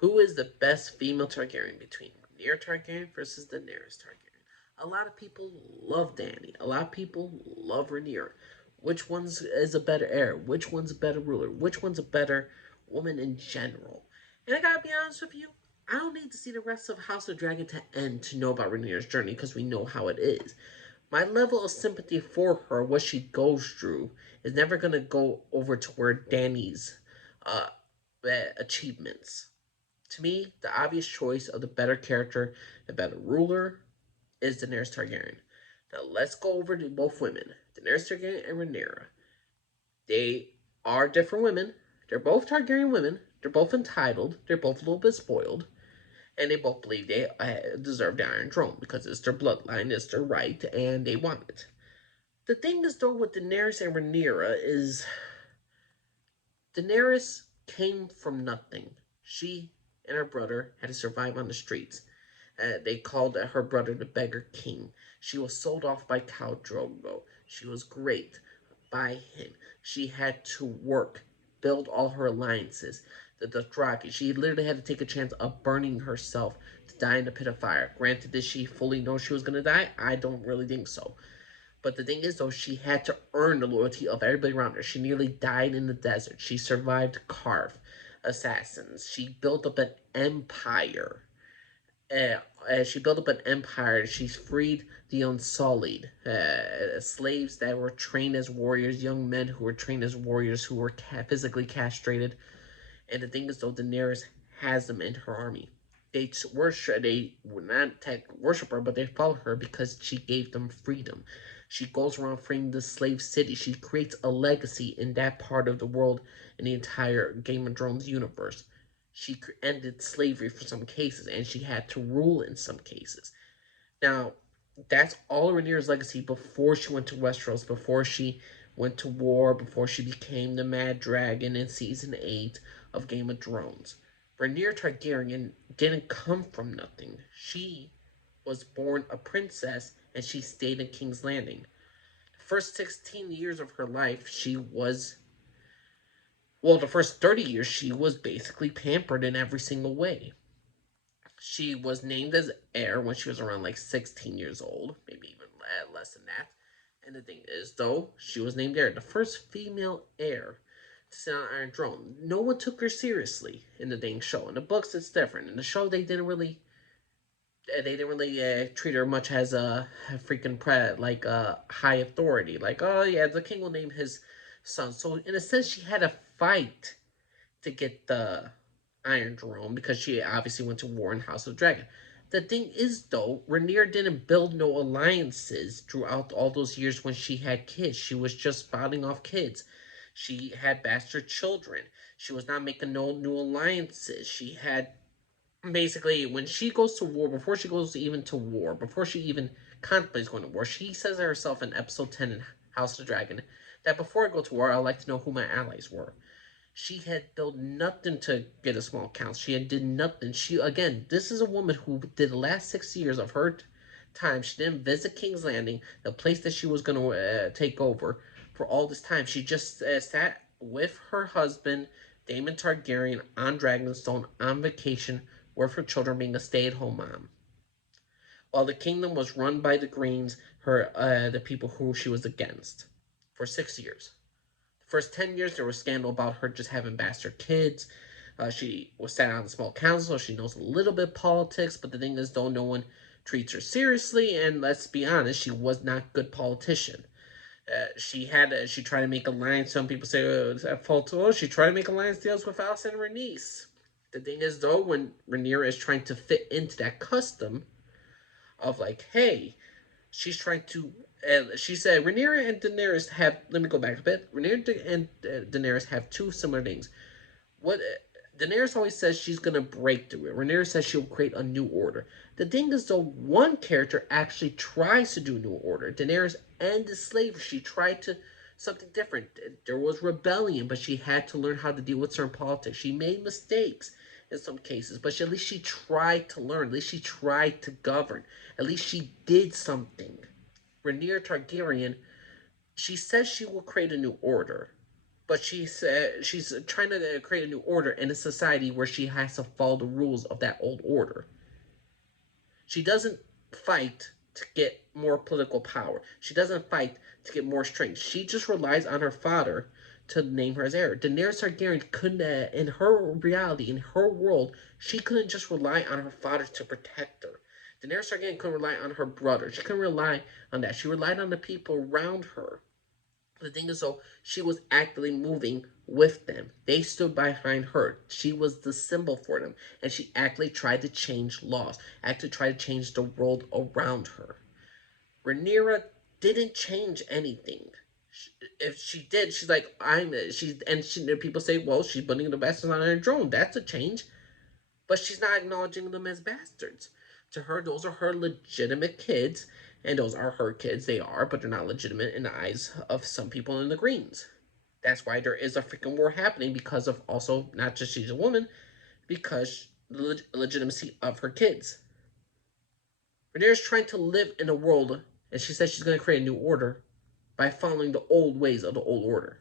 Who is the best female Targaryen between Rhaenyra Targaryen versus Daenerys Targaryen? A lot of people love Dany. A lot of people love Rhaenyra. Which one's is a better heir? Which one's a better ruler? Which one's a better woman in general? And I gotta be honest with you, I don't need to see the rest of House of Dragon to end to know about Rhaenyra's journey because we know how it is. My level of sympathy for her, what she goes through, is never gonna go over to where Dany's uh, achievements. To me, the obvious choice of the better character, the better ruler, is Daenerys Targaryen. Now let's go over to both women, Daenerys Targaryen and Rhaenyra. They are different women. They're both Targaryen women. They're both entitled. They're both a little bit spoiled, and they both believe they deserve the Iron Throne because it's their bloodline, it's their right, and they want it. The thing is, though, with Daenerys and Rhaenyra is Daenerys came from nothing. She and her brother had to survive on the streets. They called her brother the Beggar King. She was sold off by Khal Drogo. She was great by him. She had to work, build all her alliances. The Dothraki. She literally had to take a chance of burning herself to die in the pit of fire. Granted, did she fully know she was going to die? I don't really think so. But the thing is, though, she had to earn the loyalty of everybody around her. She nearly died in the desert. She survived Carve assassins. She built up an empire. She built up an empire. She's freed the Unsullied, slaves that were trained as warriors, young men who were trained as warriors who were physically castrated. And the thing is, though, Daenerys has them in her army. They worship. They would not worship her, but they follow her because she gave them freedom. She goes around freeing the slave city. She creates a legacy in that part of the world in the entire Game of Thrones universe. She ended slavery for some cases, and she had to rule in some cases. Now, that's all Rhaenyra's legacy before she went to Westeros, before she went to war, before she became the Mad Dragon in season 8 of Game of Thrones. Rhaenyra Targaryen didn't come from nothing. She was born a princess and she stayed in King's Landing. The first 16 years of her life, she was, well, the first 30 years, she was basically pampered in every single way. She was named as heir when she was around like 16 years old, maybe even less than that. And the thing is, though, she was named heir, the first female heir to sit on Iron Throne. No one took her seriously in the dang show. In the books, it's different. In the show, they didn't really treat her much as a freaking like a high authority. Like, oh yeah, the king will name his son. So in a sense, she had a fight to get the Iron Throne because she obviously went to war in House of Dragon. The thing is, though, Rhaenyra didn't build no alliances throughout all those years when she had kids. She was just spouting off kids. She had bastard children. She was not making no new alliances. She had basically when she goes to war, before she goes even to war, before she even contemplates going to war, she says herself in episode 10 in House of Dragon that before I go to war, I'd like to know who my allies were. She had built nothing to get a small council. She had did nothing. She again, this is a woman who did the last 6 years of her time. She didn't visit King's Landing, the place that she was going to take over for all this time. She just sat with her husband, Daemon Targaryen, on Dragonstone on vacation with her children, being a stay-at-home mom. While the kingdom was run by the Greens, the people who she was against, for 6 years. First 10 years, there was scandal about her just having bastard kids. She was sat on a small council. She knows a little bit of politics, but the thing is, though, no one treats her seriously. And let's be honest, she was not a good politician. She tried to make alliance. Some people say it's at fault. Oh, she tried to make alliance deals with Alicent and Rhaenys. The thing is, though, when Rhaenyra is trying to fit into that custom of like, hey, she's trying to. She said Rhaenyra and Daenerys have. Let me go back a bit. Rhaenyra and Daenerys have two similar things. What Daenerys always says she's gonna break through it. Rhaenyra says she'll create a new order. The thing is, though, one character actually tries to do a new order. Daenerys ended slavery. She tried to something different. There was rebellion, but she had to learn how to deal with certain politics. She made mistakes in some cases, but at least she tried to learn. At least she tried to govern. At least she did something. Rhaenyra Targaryen, she says she will create a new order, but she said she's trying to create a new order in a society where she has to follow the rules of that old order. She doesn't fight to get more political power. She doesn't fight to get more strength. She just relies on her father to name her as heir. Daenerys Targaryen couldn't, in her reality, in her world, she couldn't just rely on her father to protect her. Daenerys Targaryen couldn't rely on her brother. She couldn't rely on that. She relied on the people around her. The thing is, though, she was actively moving with them. They stood behind her. She was the symbol for them. And she actively tried to change laws, actively tried to change the world around her. Rhaenyra didn't change anything. If she did, she's like, people say, well, she's putting the bastards on her throne. That's a change. But she's not acknowledging them as bastards. To her, those are her legitimate kids, and those are her kids. They are, but they're not legitimate in the eyes of some people in the Greens. That's why there is a freaking war happening, because of also not just she's a woman, because the legitimacy of her kids. Rhaenyra's trying to live in a world, and she says she's going to create a new order by following the old ways of the old order.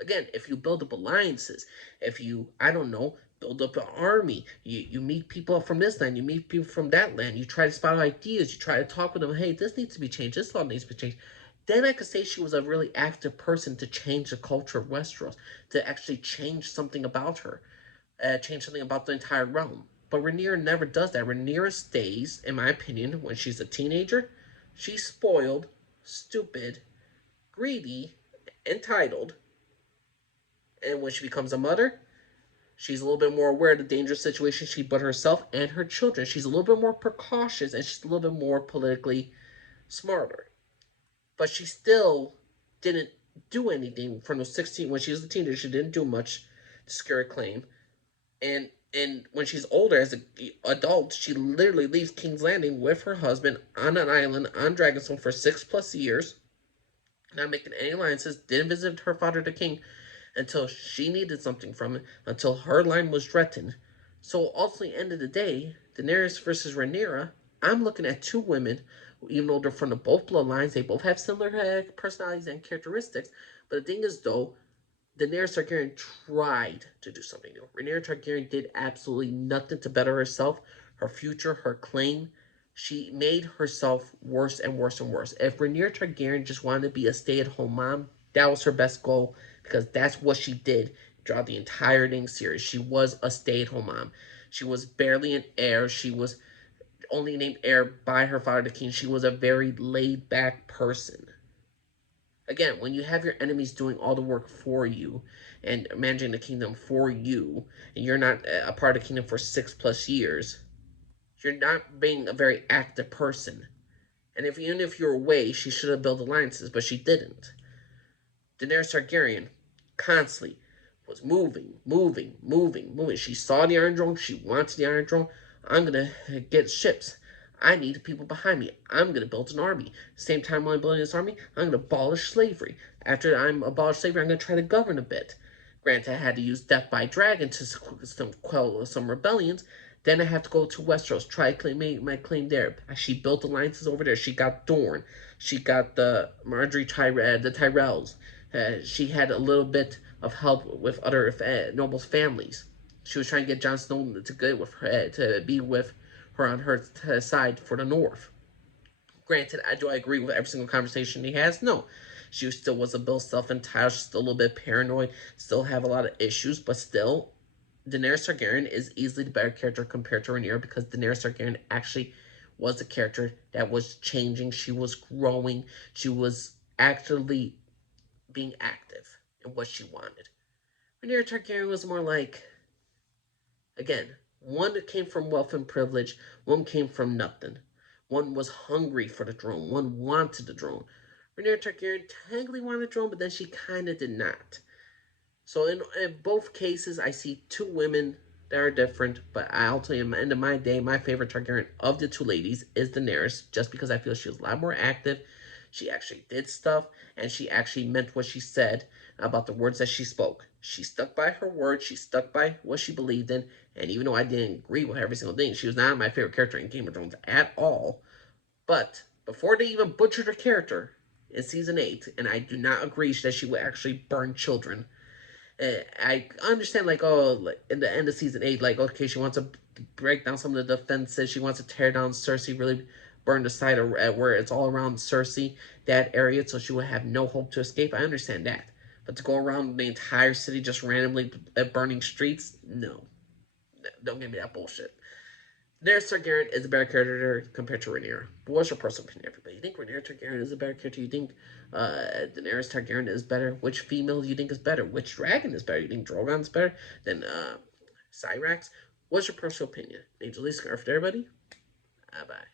Again, if you build up alliances, if you, I don't know, build up an army, you meet people from this land, you meet people from that land, you try to spot ideas, you try to talk with them, hey, this needs to be changed, this law needs to be changed. Then I could say she was a really active person to change the culture of Westeros, to actually change something about her, change something about the entire realm. But Rhaenyra never does that. Rhaenyra stays, in my opinion, when she's a teenager, she's spoiled, stupid, greedy, entitled, and when she becomes a mother, she's a little bit more aware of the dangerous situation she put herself and her children. She's a little bit more precautious, and she's a little bit more politically smarter. But she still didn't do anything from the 16 when she was a teenager. She didn't do much to secure a claim. And when she's older as an adult, she literally leaves King's Landing with her husband on an island on Dragonstone for 6+ years, not making any alliances, didn't visit her father the king until she needed something from it, until her line was threatened. So ultimately, end of the day, Daenerys versus Rhaenyra, I'm looking at two women, even though they're from the both bloodlines, they both have similar personalities and characteristics. But the thing is, though, Daenerys Targaryen tried to do something new. Rhaenyra Targaryen did absolutely nothing to better herself, her future, her claim. She made herself worse and worse and worse. If Rhaenyra Targaryen just wanted to be a stay-at-home mom, that was her best goal, because that's what she did throughout the entire dang series. She was a stay-at-home mom. She was barely an heir. She was only named heir by her father, the king. She was a very laid-back person. Again, when you have your enemies doing all the work for you and managing the kingdom for you, and you're not a part of the kingdom for 6+ years, you're not being a very active person. And even if you're away, she should have built alliances, but she didn't. Daenerys Targaryen constantly was moving. She saw the Iron Throne. She wanted the Iron Throne. I'm gonna get ships. I need people behind me. I'm gonna build an army. Same time while I'm building this army, I'm gonna abolish slavery. After I'm abolished slavery, I'm gonna try to govern a bit. Granted, I had to use death by dragon to quell some rebellions. Then I have to go to Westeros, try to claim my claim there. She built alliances over there. She got Dorne. She got the the Tyrells. She had a little bit of help with other nobles' families. She was trying to get Jon Snow to get with her, to be with her on her side for the North. Granted, do I agree with every single conversation he has? No. She still was a bit self-entitled, still a little bit paranoid, still have a lot of issues, but still, Daenerys Targaryen is easily the better character compared to Rhaenyra, because Daenerys Targaryen actually was a character that was changing. She was growing. She was actually being active in what she wanted. Rhaenyra Targaryen was more like, again, one came from wealth and privilege, one came from nothing. One was hungry for the throne, one wanted the throne. Rhaenyra Targaryen technically wanted the throne, but then she kind of did not. So in both cases, I see two women that are different, but I'll tell you, at the end of my day, my favorite Targaryen of the two ladies is Daenerys, just because I feel she was a lot more active. She actually did stuff, and she actually meant what she said about the words that she spoke. She stuck by her word, she stuck by what she believed in, and even though I didn't agree with every single thing, she was not my favorite character in Game of Thrones at all. But before they even butchered her character in season 8, and I do not agree that she would actually burn children, I understand, like, oh, like, in the end of season 8, like, okay, she wants to break down some of the defenses. She wants to tear down Cersei, really burn the site where it's all around Cersei, that area, so she would have no hope to escape. I understand that. But to go around the entire city just randomly burning streets, no. Don't give me that bullshit. Daenerys Targaryen is a better character compared to Rhaenyra. But what's your personal opinion, everybody? You think Rhaenyra Targaryen is a better character? You think Daenerys Targaryen is better? Which female do you think is better? Which dragon is better? You think Drogon's better than Cyrax? What's your personal opinion? Angel Lee Scarf, everybody? Bye bye.